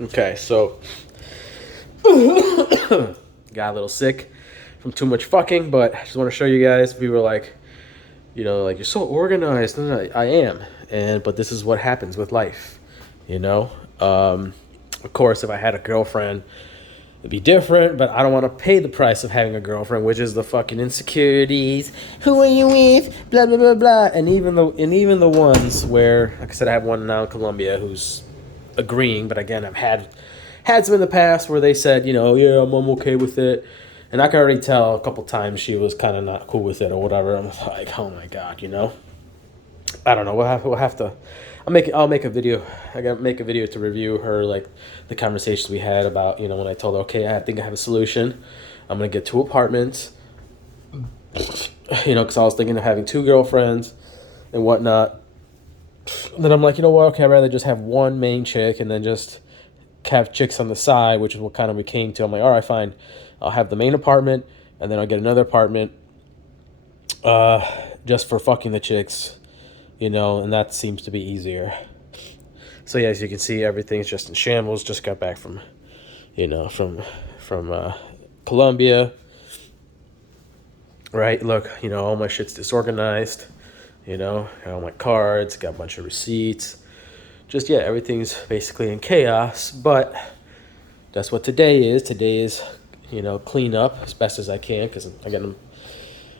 Okay, so got a little sick from too much fucking, but I just want to show you guys. We were like, like you're so organized. And I am, but this is what happens with life, you know. Of course, if I had a girlfriend, it'd be different. But I don't want to pay the price of having a girlfriend, which is the fucking insecurities. Who are you with? Blah blah blah blah. And even the ones where, like I said, I have one now in Colombia who's agreeing. But again, I've had some in the past where they said, yeah, I'm okay with it. And I could already tell a couple times she was kind of not cool with it or whatever. I'm like, oh my god. I don't know. We'll have to. I'll make a video. I gotta make a video to review her, like the conversations we had about when I told her, okay, I think I have a solution. I'm gonna get two apartments. Because I was thinking of having two girlfriends and whatnot. And then I'm like, you know what? Okay, I'd rather just have one main chick and then just have chicks on the side, which is what kind of we came to. I'm like, all right, fine. I'll have the main apartment and then I'll get another apartment, just for fucking the chicks, and that seems to be easier. So yeah, as you can see, everything's just in shambles. Just got back from, from Colombia. Right, look, all my shit's disorganized. Got all my cards, got a bunch of receipts. Just yeah, everything's basically in chaos. But that's what today is. Today is, clean up as best as I can because again,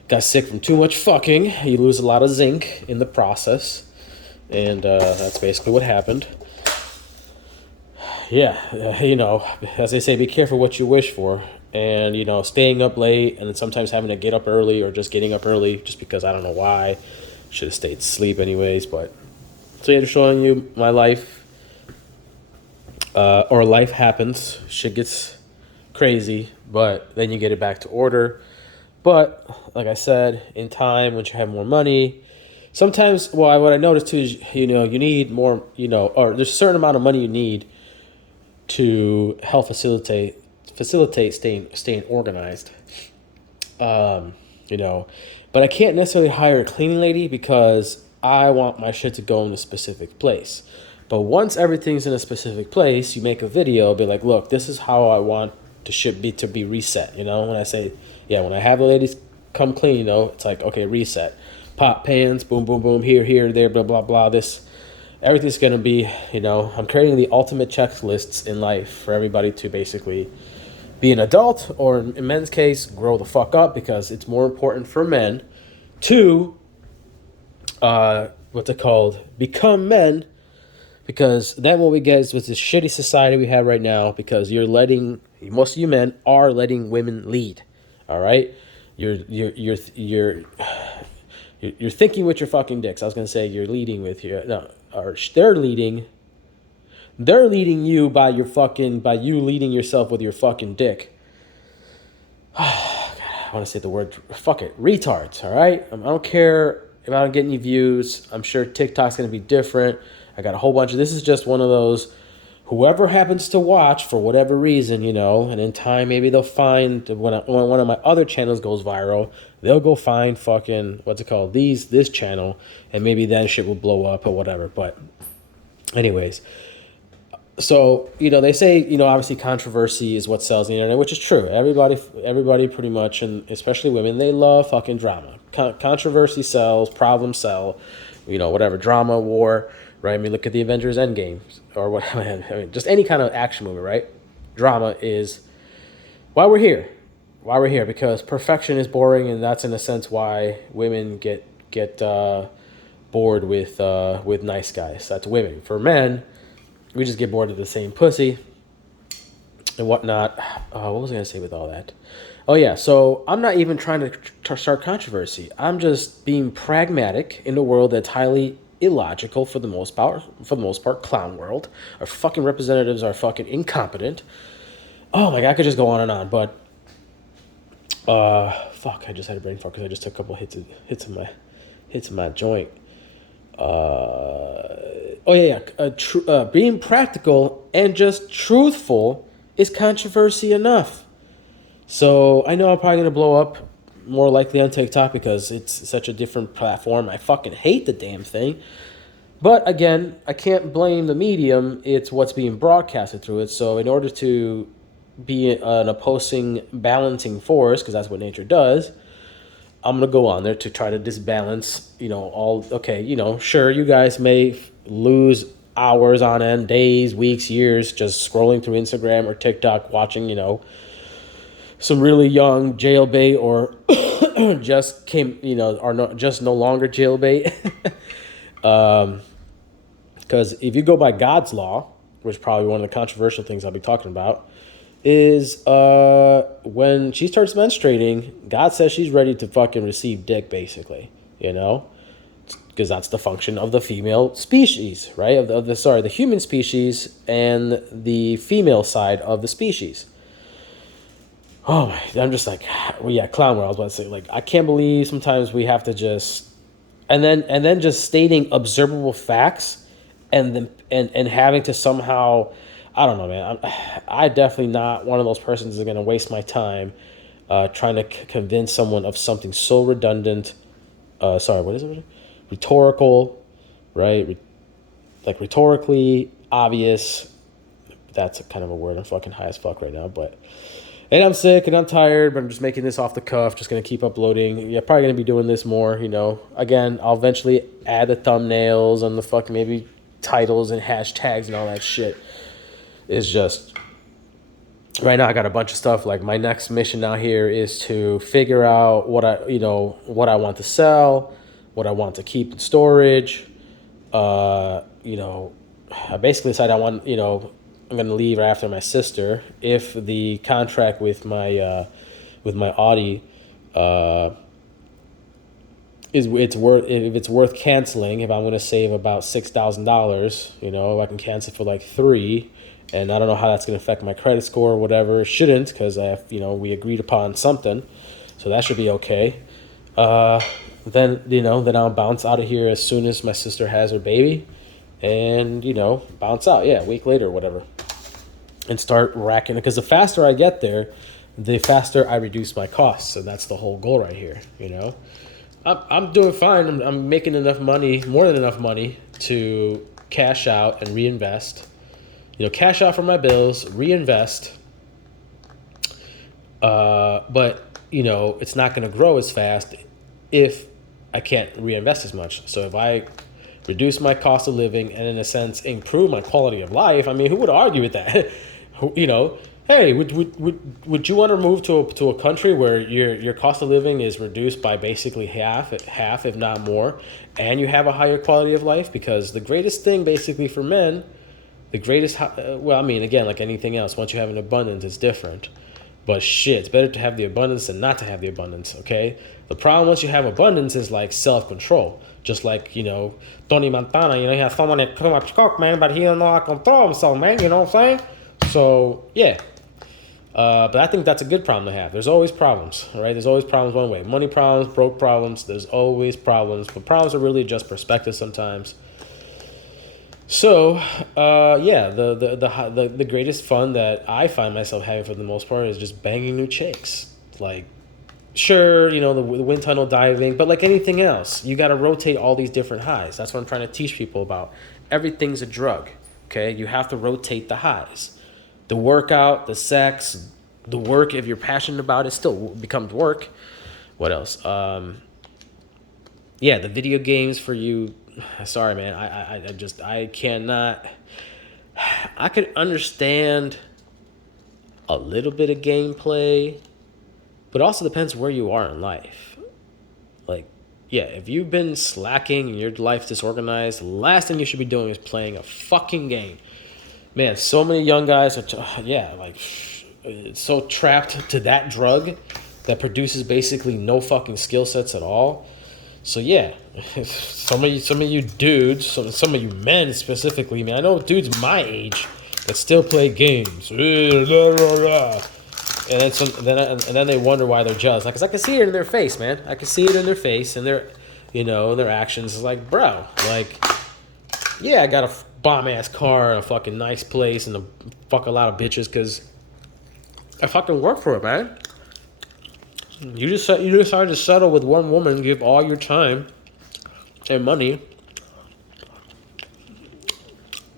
got sick from too much fucking. You lose a lot of zinc in the process, and that's basically what happened. Yeah, as they say, be careful what you wish for. And, staying up late and then sometimes having to get up early or just getting up early just because I don't know why. Should have stayed asleep anyways. But so yeah, just showing you my life. Or life happens. Shit gets crazy, but then you get it back to order. But like I said, in time, once you have more money, sometimes, well, what I noticed too is, you need more, or there's a certain amount of money you need to help facilitate staying organized. Um, you know, but I can't necessarily hire a cleaning lady because I want my shit to go in a specific place. But once everything's in a specific place, you make a video, be like, look, this is how I want to be reset. When I say, yeah, when I have the ladies come clean, it's like, okay, reset. Pot pans, boom, boom, boom, here, there, blah, blah, blah. Everything's gonna be, I'm creating the ultimate checklists in life for everybody to basically be an adult, or in men's case, grow the fuck up, because it's more important for men to, what's it called, become men, because then what we get is with this shitty society we have right now, because most of you men are letting women lead, all right? You're thinking with your fucking dicks. I was gonna say you're leading with your no, or they're leading you by you leading yourself with your fucking dick. I want to say the word, fuck it, retards, all right? I don't care if I don't get any views. I'm sure TikTok's going to be different. I got a whole bunch this is just one of those, whoever happens to watch for whatever reason, and in time maybe they'll find, when one of my other channels goes viral, they'll go find fucking, what's it called, this channel, and maybe then shit will blow up or whatever. But anyways, so, they say, obviously controversy is what sells the internet, which is true. Everybody pretty much, and especially women, they love fucking drama. Controversy sells, problems sell, whatever, drama, war, right? I mean, look at the Avengers Endgame, or what, just any kind of action movie, right? Drama is why we're here. Because perfection is boring, and that's in a sense why women get bored with nice guys. That's women. For men, we just get bored of the same pussy and whatnot. What was I going to say with all that? Oh, yeah. So I'm not even trying to start controversy. I'm just being pragmatic in a world that's highly illogical for the most part, clown world. Our fucking representatives are fucking incompetent. Oh, my God. I could just go on and on. But, fuck. I just had a brain fart because I just took a couple hits of my joint. Being practical and just truthful is controversy enough. So I know I'm probably going to blow up more likely on TikTok because it's such a different platform. I fucking hate the damn thing. But again, I can't blame the medium. It's what's being broadcasted through it. So in order to be an opposing balancing force, because that's what nature does, I'm gonna go on there to try to disbalance. All okay. Sure, you guys may lose hours on end, days, weeks, years, just scrolling through Instagram or TikTok, watching some really young jailbait or just came, are not just no longer jailbait. Because if you go by God's law, which is probably one of the controversial things I'll be talking about, is when she starts menstruating, God says she's ready to fucking receive dick, basically, because that's the function of the female species, right? The human species and the female side of the species. Oh my, I'm just like, well, yeah, clown world. I was about to say, like, I can't believe sometimes we have to just, and then just stating observable facts, and then and having to somehow, I don't know, man. I definitely not one of those persons that are gonna waste my time, trying to convince someone of something so redundant. What is it? Rhetorical, right? Like rhetorically obvious. That's a kind of a word. I'm fucking high as fuck right now, but. And I'm sick and I'm tired, but I'm just making this off the cuff. Just going to keep uploading. Yeah, probably going to be doing this more, Again, I'll eventually add the thumbnails and the fucking maybe titles and hashtags and all that shit. It's just, right now I got a bunch of stuff. Like my next mission out here is to figure out what I want to sell, what I want to keep in storage. I basically decided I'm going to leave after my sister if the contract with my Audi if it's worth canceling. If I'm going to save about $6,000, I can cancel for like $3,000, and I don't know how that's going to affect my credit score or whatever. It shouldn't, because we agreed upon something, so that should be okay. Then I'll bounce out of here as soon as my sister has her baby, and bounce out. Yeah, a week later or whatever. And start racking it, because the faster I get there, the faster I reduce my costs, and that's the whole goal right here. I'm doing fine. I'm making enough money, more than enough money, to cash out and reinvest. Cash out for my bills, reinvest. But it's not going to grow as fast if I can't reinvest as much. So if I reduce my cost of living and in a sense improve my quality of life, I mean, who would argue with that? Hey, would you want to move to a country where your cost of living is reduced by basically half if not more, and you have a higher quality of life? Because the greatest thing basically for men, again, like anything else, once you have an abundance, it's different. But shit, it's better to have the abundance than not to have the abundance, okay? The problem once you have abundance is like self-control. Just like, Tony Montana, he has someone that too much coke, man, but he don't know how to control himself, man, you know what I'm saying? So, yeah. But I think that's a good problem to have. There's always problems, right? There's always problems one way. Money problems, broke problems, there's always problems. But problems are really just perspective sometimes. So, the greatest fun that I find myself having for the most part is just banging new chicks. Like, sure, the wind tunnel diving, but like anything else, you got to rotate all these different highs. That's what I'm trying to teach people about. Everything's a drug, okay? You have to rotate the highs. The workout, the sex, the work, if you're passionate about it, still becomes work. What else? The video games for you. Sorry, man. I cannot. I could understand a little bit of gameplay, but it also depends where you are in life. Like, yeah, if you've been slacking and your life's disorganized, the last thing you should be doing is playing a fucking game. Man, so many young guys are, so trapped to that drug that produces basically no fucking skill sets at all. So yeah, some of you dudes, some of you men specifically, man. I know dudes my age that still play games, and then they wonder why they're jealous. Like, 'cause I can see it in their face, man. I can see it in their face and their actions. It's like, bro, like, yeah, I got a bomb ass car and a fucking nice place and fuck a lot of bitches because I fucking work for it, man. You decided to settle with one woman, give all your time and money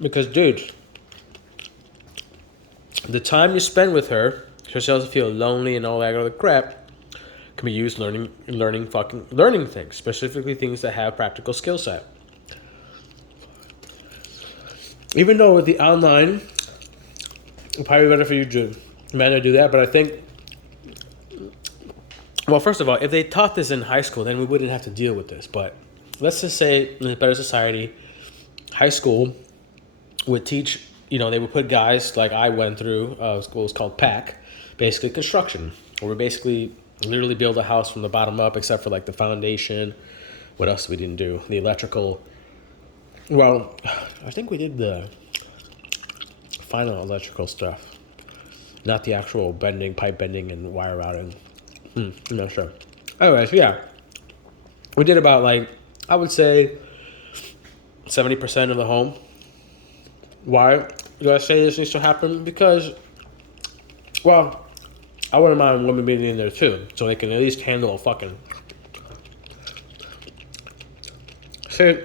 Because, dude, the time you spend with her, so she doesn't feel lonely and all that other crap, can be used learning things, specifically things that have practical skill set. Even though with the online, it's probably better for you to man to do that, but I think, well, first of all, if they taught this in high school, then we wouldn't have to deal with this. But let's just say in a better society, high school would teach, they would put guys like I went through, school was called PAC, basically construction, where we basically literally build a house from the bottom up, except for like the foundation. What else we didn't do? The electrical. Well, I think we did the final electrical stuff, not the actual pipe bending and wire routing. I'm not sure. Anyways, yeah. We did about I would say 70% of the home. Why do I say this needs to happen? Because, well, I wouldn't mind women being in there too, so they can at least handle a fucking. See,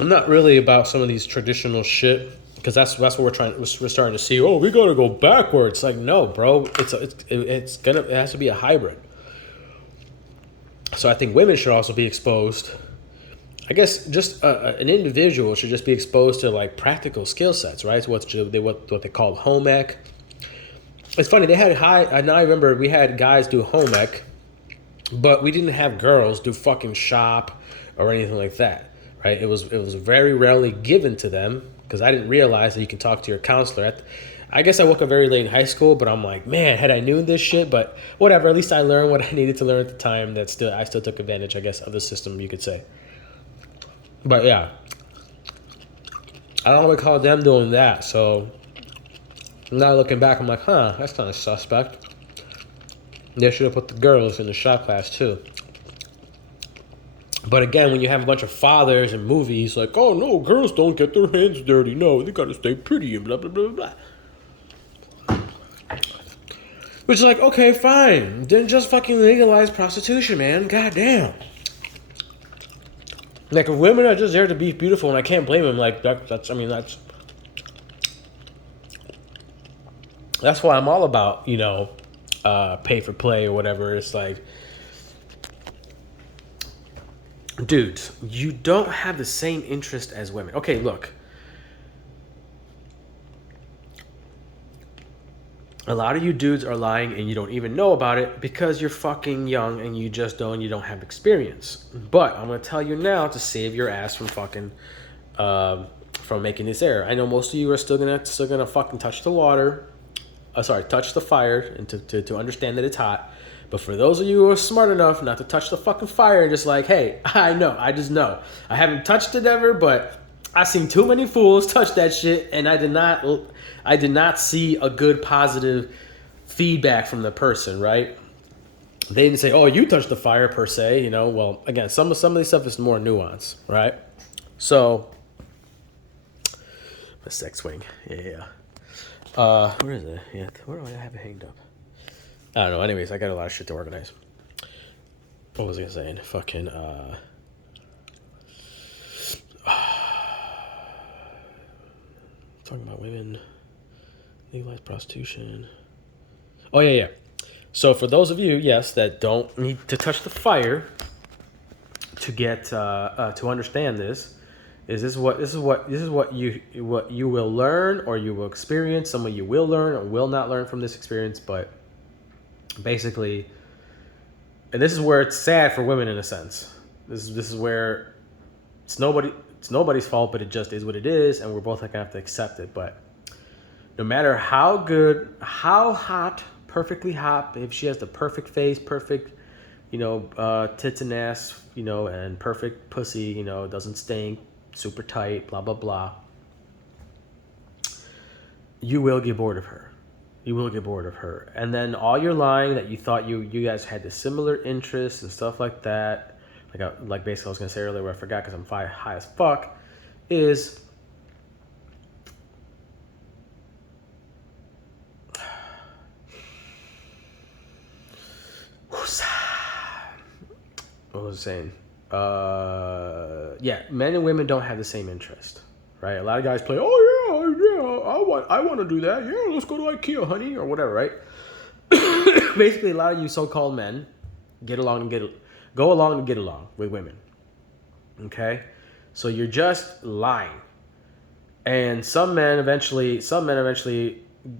I'm not really about some of these traditional shit because that's what we're starting to see. Oh, we gotta go backwards. Like, no, bro, it has to be a hybrid. So I think women should also be exposed. I guess just an individual should just be exposed to like practical skill sets, right? It's what they call home ec. It's funny, they had now I remember we had guys do home ec, but we didn't have girls do fucking shop or anything like that, right? It was very rarely given to them because I didn't realize that you can talk to your counselor. I guess I woke up very late in high school, but I'm like, man, had I knew this shit, but whatever. At least I learned what I needed to learn at the time. I still took advantage, I guess, of the system, you could say. But yeah, I don't recall them doing that. So now looking back, I'm like, that's kind of suspect. They should have put the girls in the shop class too. But again, when you have a bunch of fathers in movies, like, oh no, girls don't get their hands dirty. No, they gotta stay pretty and blah blah blah blah. Which is like, okay, fine. Then just fucking legalize prostitution, man. God damn. Like, if women are just there to be beautiful, and I can't blame them. Like, that's why I'm all about, pay for play or whatever. It's like, dudes, you don't have the same interest as women. Okay, look. A lot of you dudes are lying and you don't even know about it because you're fucking young and you don't have experience. But I'm going to tell you now to save your ass from fucking, from making this error. I know most of you are still gonna fucking touch the water. Touch the fire and to understand that it's hot. But for those of you who are smart enough not to touch the fucking fire and just like, hey, I just know. I haven't touched it ever, but I've seen too many fools touch that shit, and I did not see a good positive feedback from the person, right? They didn't say, oh, you touched the fire per se, Well, again, some of this stuff is more nuance, right? So, a sex swing, yeah. Where is it? Yeah, where do I have it hanged up? I don't know. Anyways, I got a lot of shit to organize. What was I saying? Fucking, talking about women, legalize prostitution. Oh, yeah. So for those of you, yes, that don't need to touch the fire to get to understand this, this is what you will learn or you will experience. Some of you will learn or will not learn from this experience, but basically, and this is where it's sad for women in a sense. This is where it's nobody's fault, but it just is what it is, and we're both gonna have to accept it. But no matter how good, how hot, perfectly hot, if she has the perfect face, perfect, tits and ass, and perfect pussy, doesn't stink, super tight, blah blah blah, you will get bored of her. You will get bored of her. And then all your lying that you thought you guys had the similar interests and stuff like that, like basically I was going to say earlier where I forgot because I'm high as fuck, is what was I saying? Yeah, men and women don't have the same interest. right? A lot of guys play, oh yeah, I want to do that. Yeah, let's go to IKEA, honey, or whatever, right? Basically, a lot of you so-called men go along to get along with women. Okay, so you're just lying. And some men eventually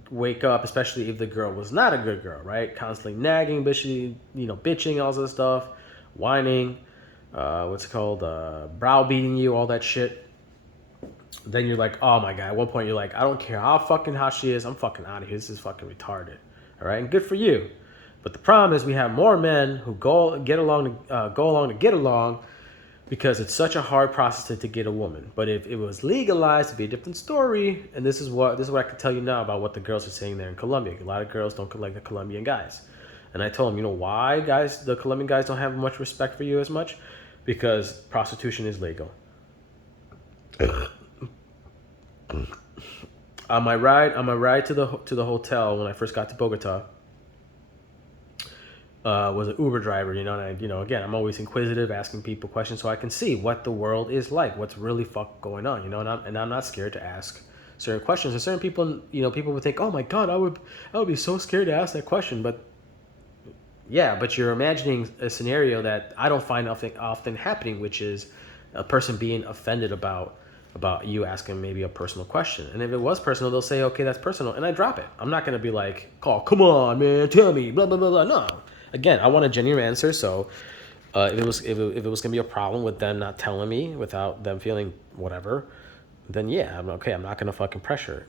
wake up, especially if the girl was not a good girl, right? Constantly nagging, bitching, all this stuff, whining, what's it called, browbeating you, all that shit. Then you're like, oh my god. At one point, you're like, I don't care how fucking hot she is, I'm fucking out of here. This is fucking retarded, all right? And good for you. But the problem is, we have more men who go along to get along, because it's such a hard process to get a woman. But if it was legalized, it'd be a different story. And this is what I can tell you now about what the girls are saying there in Colombia. A lot of girls don't like the Colombian guys. And I told them, you know why the Colombian guys don't have much respect for you as much? Because prostitution is legal. On my ride to the hotel when I first got to Bogota, was an Uber driver, and again, I'm always inquisitive, asking people questions so I can see what the world is like, what's really going on, and I'm not scared to ask certain questions. And certain people, people would think, oh my God, I would be so scared to ask that question, but you're imagining a scenario that I don't find often happening, which is a person being offended about you asking maybe a personal question. And if it was personal, they'll say, okay, that's personal, and I drop it. I'm not going to be like, call, come on, man, tell me, blah, blah, blah, blah. No. Again, I want a genuine answer. So if it was going to be a problem with them not telling me, without them feeling whatever, then yeah, I'm okay. I'm not going to fucking pressure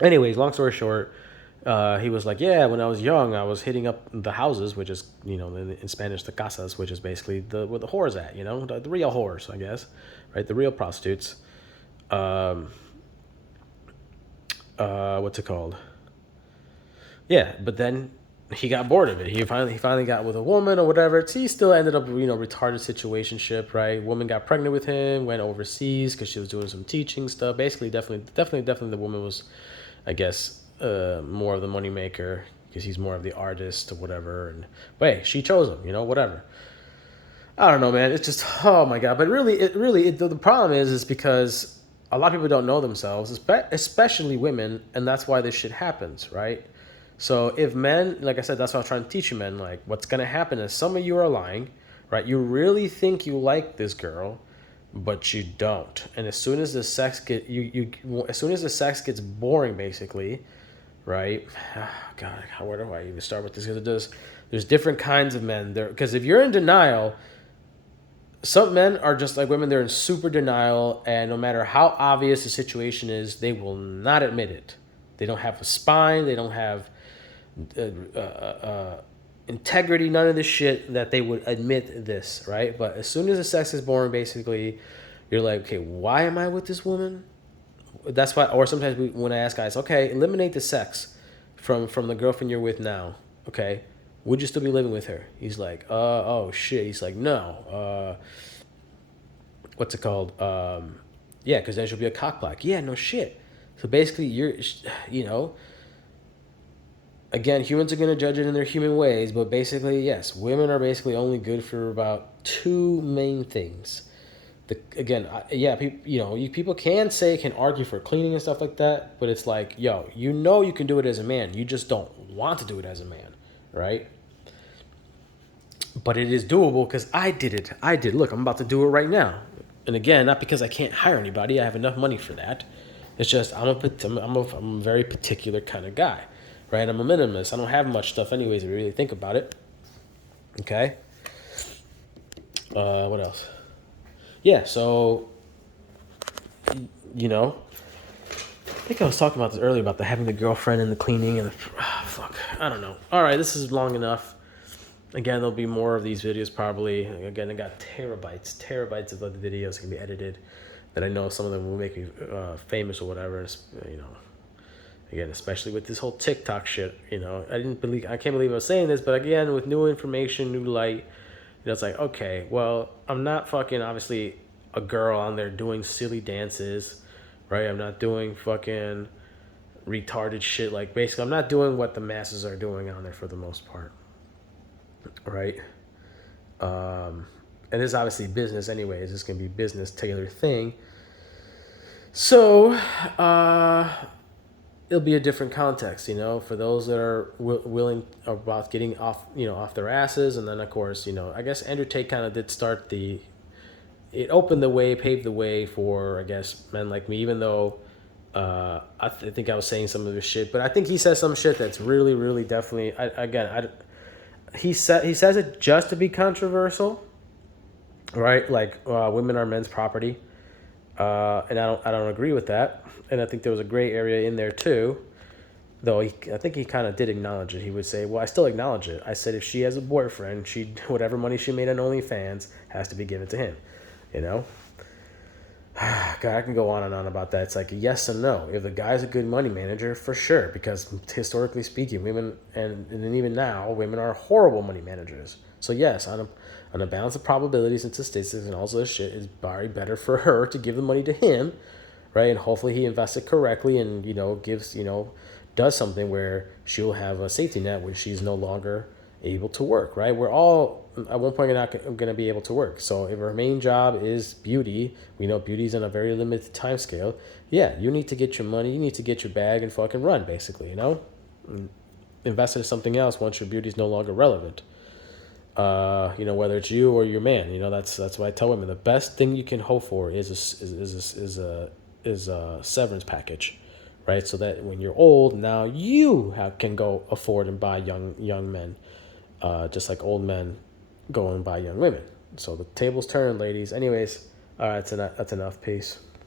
it. Anyways, long story short, he was like, yeah, when I was young, I was hitting up the houses, which is, in Spanish, the casas, which is basically where the whores at, the real whores, I guess, right? The real prostitutes. What's it called? Yeah, but then he got bored of it. He finally got with a woman or whatever. He still ended up, retarded situationship, right? Woman got pregnant with him, went overseas because she was doing some teaching stuff. Basically, definitely, the woman was, I guess, more of the money maker because he's more of the artist or whatever. And but hey, she chose him, whatever. I don't know, man. It's just, oh my God. But the problem is because a lot of people don't know themselves, especially women, and that's why this shit happens, right? So if men, like I said, that's what I'm trying to teach you men. Like, what's gonna happen is some of you are lying, right? You really think you like this girl, but you don't. And as soon as the sex gets boring, basically, right? God, where do I even start with this? Because there's different kinds of men there. Because if you're in denial, some men are just like women. They're in super denial, and no matter how obvious the situation is, they will not admit it. They don't have a spine. They don't have integrity, none of this shit that they would admit this, right? But as soon as the sex is boring, basically, you're like, okay, why am I with this woman? That's why. Or sometimes when I ask guys, okay, eliminate the sex from the girlfriend you're with now, okay, would you still be living with her? He's like, oh shit. He's like, no. What's it called? Yeah, because then she'll be a cockblock. Yeah, no shit. So basically, again, humans are going to judge it in their human ways, but basically, yes, women are basically only good for about two main things. People can argue for cleaning and stuff like that, but it's like, you can do it as a man. You just don't want to do it as a man, right? But it is doable because I did it. Look, I'm about to do it right now. And again, not because I can't hire anybody. I have enough money for that. It's just I'm a very particular kind of guy, right? I'm a minimalist. I don't have much stuff anyways if you really think about it. Okay. What else? Yeah, so, I think I was talking about this earlier about having the girlfriend and the cleaning and fuck. I don't know. All right, this is long enough. Again, there'll be more of these videos probably. Again, I got terabytes of the videos can be edited that I know some of them will make me famous or whatever, Again, especially with this whole TikTok shit, I can't believe I was saying this, but again, with new information, new light, it's like, okay, well, I'm not fucking, obviously, a girl on there doing silly dances, right? I'm not doing fucking retarded shit. Like, basically, I'm not doing what the masses are doing on there for the most part, right? And this is obviously business anyways. This can be business tailored thing. So, it'll be a different context, for those that are willing about getting off, off their asses. And then, of course, I guess Andrew Tate kind of did start it opened the way, paved the way for, I guess, men like me, even though I think I was saying some of his shit, but I think he says some shit that's really, really definitely, he says it just to be controversial, right? Like, women are men's property. And I don't agree with that. And I think there was a gray area in there too. Though I think he kind of did acknowledge it. He would say, "Well, I still acknowledge it. I said if she has a boyfriend, she whatever money she made on OnlyFans has to be given to him." You know, God, I can go on and on about that. It's like a yes and no. If the guy's a good money manager, for sure, because historically speaking, women and even now, women are horrible money managers. So yes, on a balance of probabilities and statistics and all this shit, it's probably better for her to give the money to him, right? And hopefully he invests it correctly and gives does something where she'll have a safety net when she's no longer able to work, right? We're all at one point not going to be able to work. So if her main job is beauty, we know beauty's on a very limited time scale. Yeah, you need to get your money, you need to get your bag and fucking run, basically, invest in something else once your beauty's no longer relevant. Whether it's you or your man, that's why I tell women the best thing you can hope for is a severance package, right? So that when you're old, now can go afford and buy young men, just like old men go and buy young women. So the tables turn, ladies. Anyways, all right, that's enough. Peace.